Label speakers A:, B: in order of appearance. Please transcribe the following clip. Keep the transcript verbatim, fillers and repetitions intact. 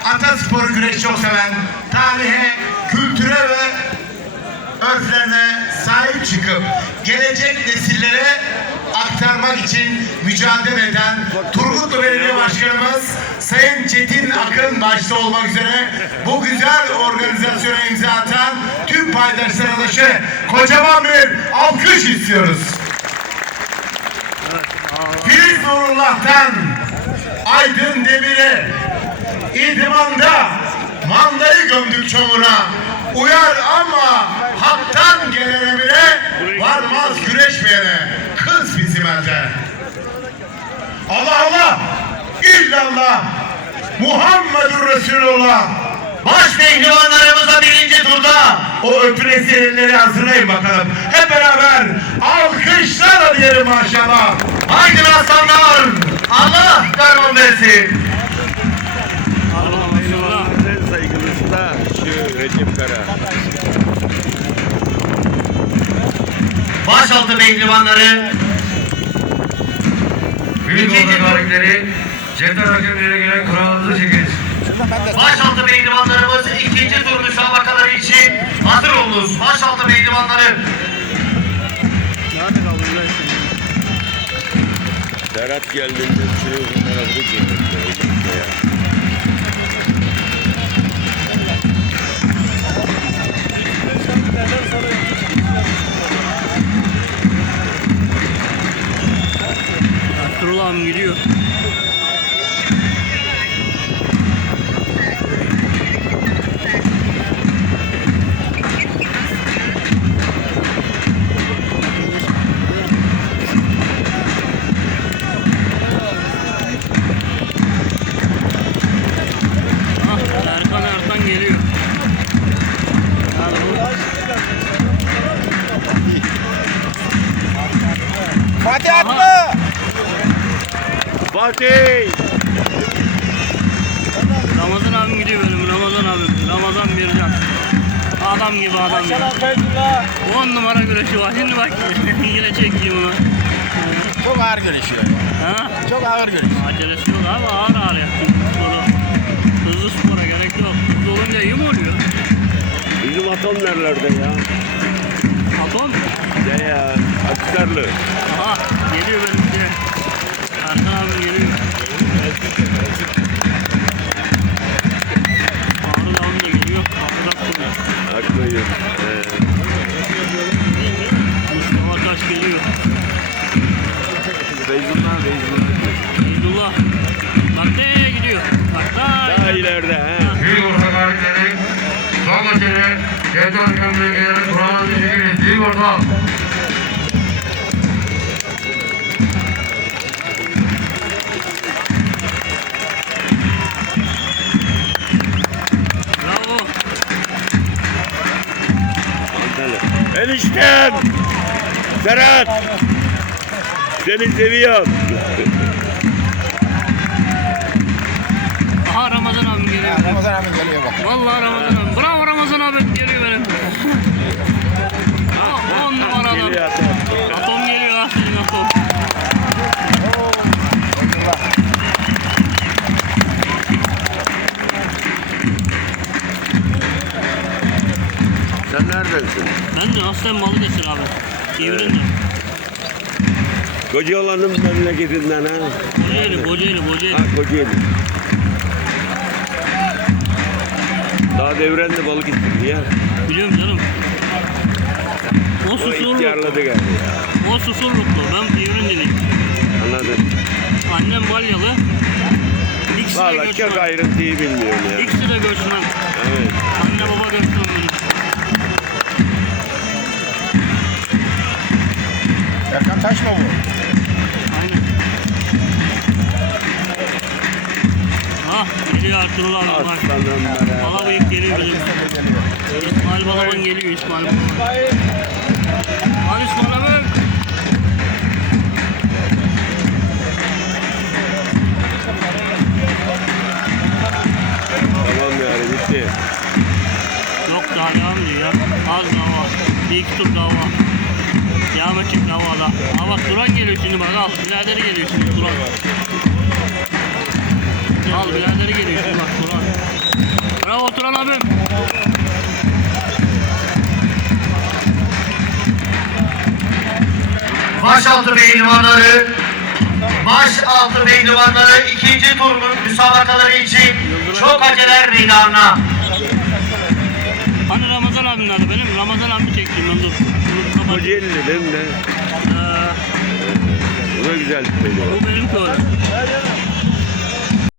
A: atasporu güreş çok seven, tarihe, kültüre ve örflerine sahip çıkıp gelecek nesillere aktarmak için mücadele eden Turgutlu Belediye Başkanımız Sayın Çetin Akın başta olmak üzere bu güzel organizasyona imza atan tüm paydaşlara da şöyle kocaman bir alkış istiyoruz. Filiz Nurullah'tan Aydın Demir'e, İdman'da mandayı gömdük çamura, uyar ama haktan gelene bile varmaz güreşmeyene, kız bizim elde. Allah Allah, illallah, Muhammedur Resulullah. Baş pehlivanlarımıza birinci turda o öpülesi elleri hazırlayın bakalım. Hep beraber alkışlarla diyelim maşallah. Haydi aslanlar, Allah derman versin.
B: En saygılısı da şu Recep Kara.
A: Başaltı pehlivanları, büyük otoriteleri, cepten hakemlere gelen kuralınızı çekiniz. Başaltı pehlivanlarımız ikinci tur müsabakaları için hazır olunuz. Başaltı pehlivanları.
B: Serhat geldiğinde şu bunlara bu ya.
C: Ertuğrul abim gidiyor. Ah, Erkan Erkan geliyor.
D: Fatih atma!
B: Fatih!
C: Ramazan abim gidiyor benim, Ramazan abim. Ramazan Bircan. Adam gibi adam gibi. on numara güreşi var. Şimdi bak yine çekeyim onu.
D: Çok ağır görüşüyor.
C: Ha?
D: Çok ağır görüşüyor.
C: Acelesi yok abi, ağır ağır yaptım. Sonra hızlı spora gerek yok. Hızlı olunca iyi mi oluyor?
B: Bizim atom nerelerde ya?
C: Atom.
B: Ya ya, Akhisarlı.
C: Aha, geliyor benimki. Erkan abi geliyor. Ağrı Dağı'nın da geliyor. Akrak koyuyor.
B: Akkoyun. Ee,
C: Mustafa Taş geliyor.
B: Beyzullah, Beyzullah.
C: Abdullah. Bak nereye gidiyor? Bak daha.
B: Daha ileride ha.
A: Büyük orta galipleri, son maçını, cepten hakemlere gelen kuralınızı çekiniz. Büyük orta.
C: Bravo.
B: Antalya. Eniştem! Serhat! Seni seviyorum.
C: Aha Ramazan abim geliyor.
D: Ramazan abi geliyor bak.
C: Vallahi Ramazan abim. Bravo Ramazan abim geliyor benim. Aa, on numara adam.
B: Geliyor atom.
C: Atom geliyor ha senin atom.
B: Sen neredesin?
C: Ben de aslen Balıkesir abi. Devrimde.
B: Kocaoğlan'ın memleketinden ha.
C: Kocaeli, Kocaeli, Kocaeli.
B: Ha Kocaeli. Daha devrende balık istedim ya.
C: Biliyorum canım. O
B: O
C: Susurluklu.
B: ihtiyarladı galiba ya.
C: O Susurluklu. Ben Devrimliyim.
B: Anladım.
C: Annem Balyalı. İkisi de
B: Valla
C: göçmen.
B: çok ayrıntıyı bilmiyorum ya.
C: İkisi de göçmen.
B: Evet.
C: Anne baba göçmen benim.
D: Erkan Taş mı bu?
C: Aynen. Ah geliyor Ertuğrul abi bak.
B: Aslanım beraber.
C: Balabıyık geliyor bizim. İsmail Balaban geliyor İsmail Balaban. Lan İsmail abi.
B: Tamam yani bitti.
C: Yok daha devam ediyor ya. Az daha var. Bir iki tur daha var. Devam edecek daha valla. Aa bak Duran geliyor şimdi bak al. Biraderi geliyor şimdi Duran. Al biraderi geliyor şimdi bak Duran. Turan abim.
A: Başaltı Beylivanları Başaltı Beylivanları ikinci tur müsabakaları için çok aceleler meydanına.
C: Hani Ramazan abim nerede benim? Ramazan abi çektim ben dur. Bunu kapat.
B: Kocaeli'de değil mi?
C: Ee,
B: Bu da güzel bir pehlivan.
C: bu benim köylü.